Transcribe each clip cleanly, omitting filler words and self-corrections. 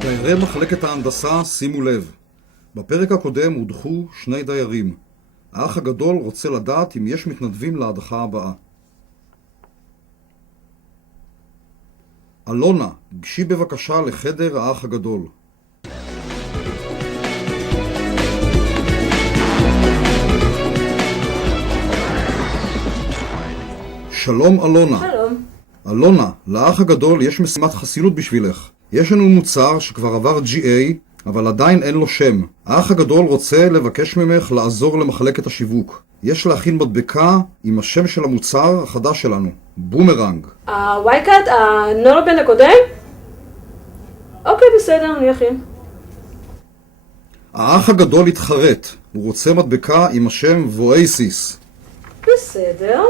דיירי מחלקת ההנדסה, שימו לב. בפרק הקודם הודחו שני דיירים. האח הגדול רוצה לדעת אם יש מתנדבים להדחה הבאה. אלונה, גשי בבקשה לחדר האח הגדול. שלום אלונה. שלום. אלונה, לאח הגדול יש משימת חסינות בשבילך. יש לנו מוצר שכבר עבר GA, אבל עדיין אין לו שם. האח הגדול רוצה לבקש ממך לעזור למחלקת השיווק. יש להכין מדבקה עם השם של המוצר החדש שלנו, בומרנג. הווייקאט, הנולבן הקודם? אוקיי, בסדר, אני אכין. האח הגדול התחרט. הוא רוצה מדבקה עם השם וואסיס. בסדר.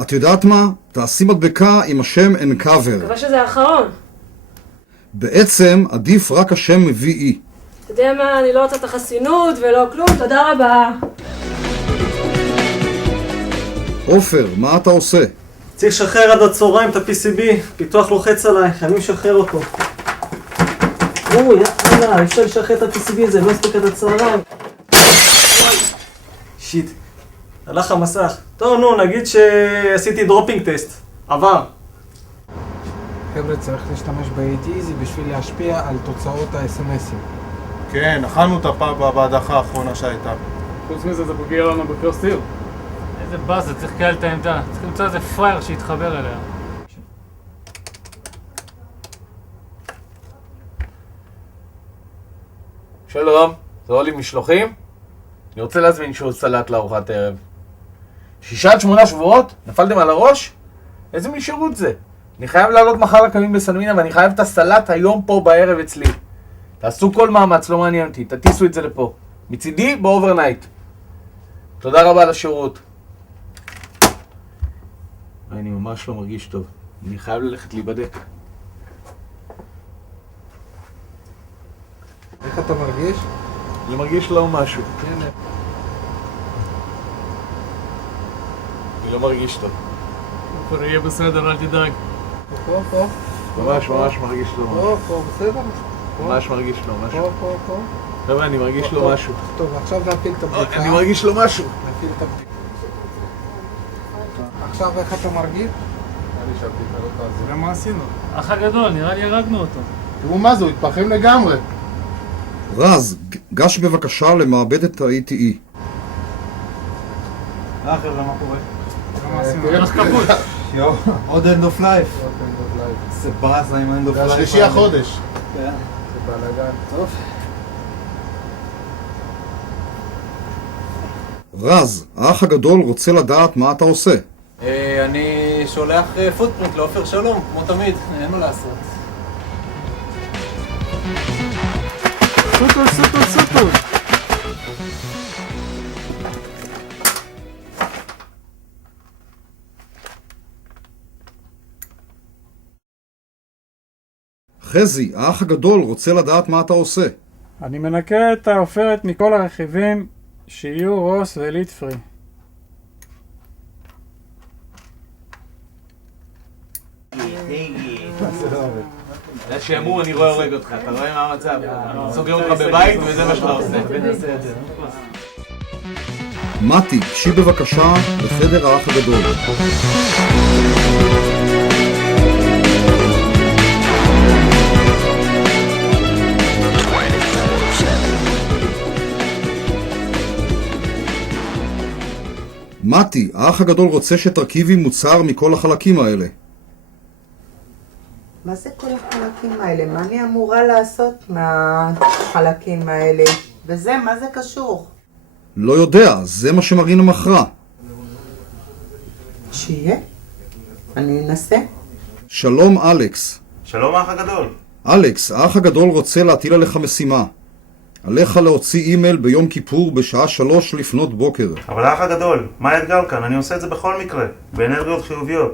את יודעת מה? תעשי מדבקה עם השם אנקאבר. מקווה שזה האחרון. בעצם עדיף רק השם VE. אתה יודע מה, אני לא רוצה את החסינות ולא כלום, תודה רבה. עופר, מה אתה עושה? צריך לשחרר עד הצהריים את ה-PCB, פיתוח לוחץ עליי, חייבים לשחרר אותו. יאללה, אפשר לשחרר את ה-PCB הזה, לא הספיק עד הצהריים. שיט, הלך המסך. טוב, נו, נגיד שעשיתי דרופינג טסט. עבר. חבר'ה, צריך להשתמש ב-AT-Easy בשביל להשפיע על תוצאות ה-SMS'ים. כן, אכלנו את הפאבה בהדחה האחרונה שהייתה. חוץ מזה, זה פוגע לנו בקורס טיר. איזה באס, זה צריך לקהל את העמדה. צריך למצוא איזה פרייר שיתחבר אליה. שלום, זה אולי משלוחים? אני רוצה להזמין שעות סלט לארוחת ערב. 6 עד 8 שבועות? נפלתם על הראש? איזה מין שירות זה? אני חייב לעלות מחר לקמים בסלמינה ואני חייב את הסלט היום פה בערב אצלי. תעשו כל מאמץ, לא מעניין אותי, תטיסו את זה לפה. מצידי באוברנייט. תודה רבה על השירות. אני ממש לא מרגיש טוב. אני חייב ללכת להיבדק. איך אתה מרגיש? אני מרגיש לא משהו. הנה. אני לא מרגיש טוב. כבר יהיה בסדר, אל תדאג. פה. ממש מרגיש לא משהו. פה, בסדר? ממש מרגיש לו משהו. פה. חבר'ה, אני מרגיש לו משהו. טוב, עכשיו נפיל את הבדיקה. אני מרגיש לו משהו. נפיל את הבדיקה. עכשיו איך אתה מרגיש? תראה מה עשינו. אח הגדול, נראה לי הרגנו אותו. תראו מה זה, הוא התפרחם לגמרי. רז, גש בבקשה למעבדת ה-ATE. חבר'ה, מה קורה? תראה מה עשינו. איך כפות. יו, עוד end of life. זה באסה עם end of life. זה השלישי החודש. כן. זה בלגן. טוב. רז, האח הגדול רוצה לדעת מה אתה עושה. אני שולח פוטפרינט לעופר שלום, כמו תמיד, אין מה לעשות. סוטו. חזי, האח הגדול רוצה לדעת מה אתה עושה. אני מנקה את העופרת מכל הרכיבים שיהיו רוס וליט פרי. זה שעמום, אני רואה הורג אותך, אתה רואה מה המצב? סוגר אותך בבית וזה מה שאתה עושה. מתי, גשי בבקשה לחדר האח הגדול. מתי, האח הגדול רוצה שתרכיבי מוצר מכל החלקים האלה. מה זה כל החלקים האלה? מה אני אמורה לעשות מהחלקים האלה? וזה, מה זה קשור? לא יודע, זה מה שמרינה מכרה. שיהיה? אני אנסה. שלום אלכס. שלום האח הגדול. אלכס, האח הגדול רוצה להטיל עליך משימה. עליך להוציא אימייל ביום כיפור בשעה 3 לפנות בוקר. אבל האח הגדול, מה האתגר כאן? אני עושה את זה בכל מקרה, באנרגיות חיוביות.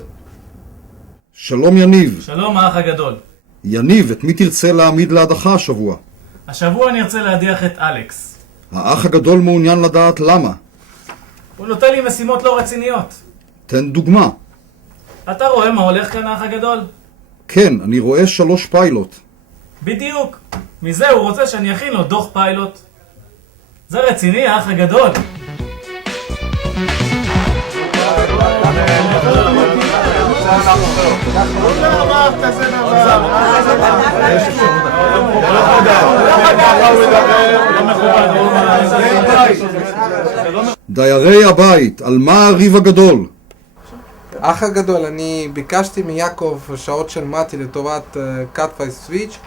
שלום יניב. שלום האח הגדול. יניב, את מי תרצה להעמיד להדחה השבוע? השבוע אני ארצה להדיח את אלכס. האח הגדול מעוניין לדעת למה. הוא נותן לי משימות לא רציניות. תן דוגמה. אתה רואה מה הולך כאן, האח הגדול? כן, אני רואה 3 פיילוט. בדיוק. מזה הוא רוצה שאני אכין לו דוח פיילוט. זה רציני, האח הגדול. דיירי הבית, על מה הריב הגדול? אח הגדול, אני ביקשתי מיעקב שעות של מתי לטובת קאט-פייס סוויץ'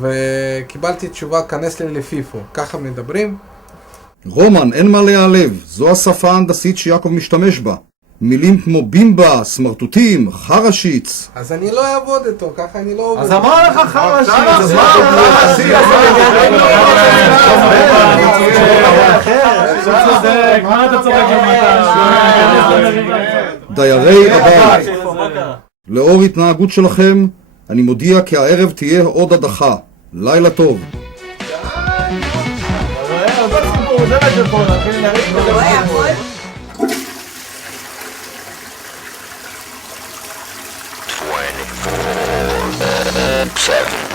וקיבלתי תשובה, כנס לי לפיפו. ככה מדברים? רומן, אין מה להיעלב, זו השפה ההנדסית שיעקב משתמש בה. מילים כמו בימבה, סמרטוטים, חרשיץ. אז אני לא אעבוד איתו, ככה אני לא עובד. אז אמר לך חרשי! אז מה אתה צוחק דיירי הבית, לאור התנהגות שלכם, אני מודיע כי הערב תהיה עוד הדחה. לילה טוב. רואה הכל? 24/7